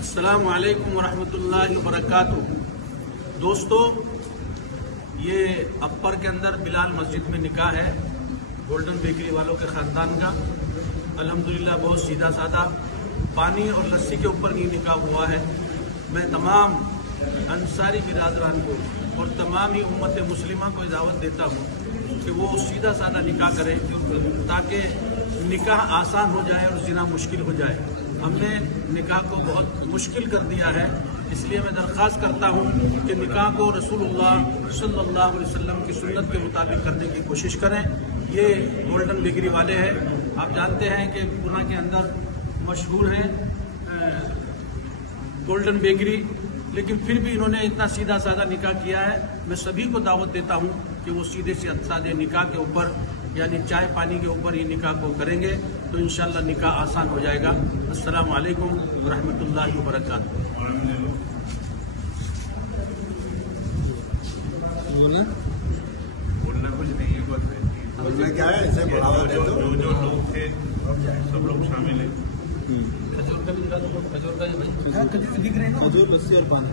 अस्सलामु अलैकुम वरहमतुल्लाहि वबरकातुहू। दोस्तों, ये अपर के अंदर बिलाल मस्जिद में निकाह है गोल्डन बेकरी वालों के ख़ानदान का। अल्हम्दुलिल्लाह बहुत सीधा साधा पानी और लस्सी के ऊपर ये निकाह हुआ है। मैं तमाम अंसारी बिरादरान को और तमाम ही उम्मत मुस्लिमा को दावत देता हूँ कि वो सीधा साधा निकाह करें ताकि निकाह आसान हो जाए और ज़िना मुश्किल हो जाए। हमने निकाह को बहुत मुश्किल कर दिया है, इसलिए मैं दरख्वास्त करता हूँ कि निकाह को रसूलुल्लाह सल्लल्लाहु अलैहि वसल्लम की सुन्नत के मुताबिक करने की कोशिश करें। ये गोल्डन बेकरी वाले हैं, आप जानते हैं कि पूना के अंदर मशहूर है गोल्डन बेकरी, लेकिन फिर भी इन्होंने इतना सीधा साधा निकाह किया है। मैं सभी को दावत देता हूँ कि वो सीधे से सादे निकाह के ऊपर यानी चाय पानी के ऊपर ये निकाह को करेंगे तो इंशाल्लाह निकाह आसान हो जाएगा। अस्सलामु अलैकुम रहमतुल्लाहि व बरकातुहू। बोलना कुछ नहीं है, बस बोलना क्या है, इसे बढ़ावा दे दो। जो लोग थे सब लोग शामिल हैं। खजूर का भी दिखा दो, खजूर का खजूर दिख रहे हैं, खजूर लस्सी और पानी।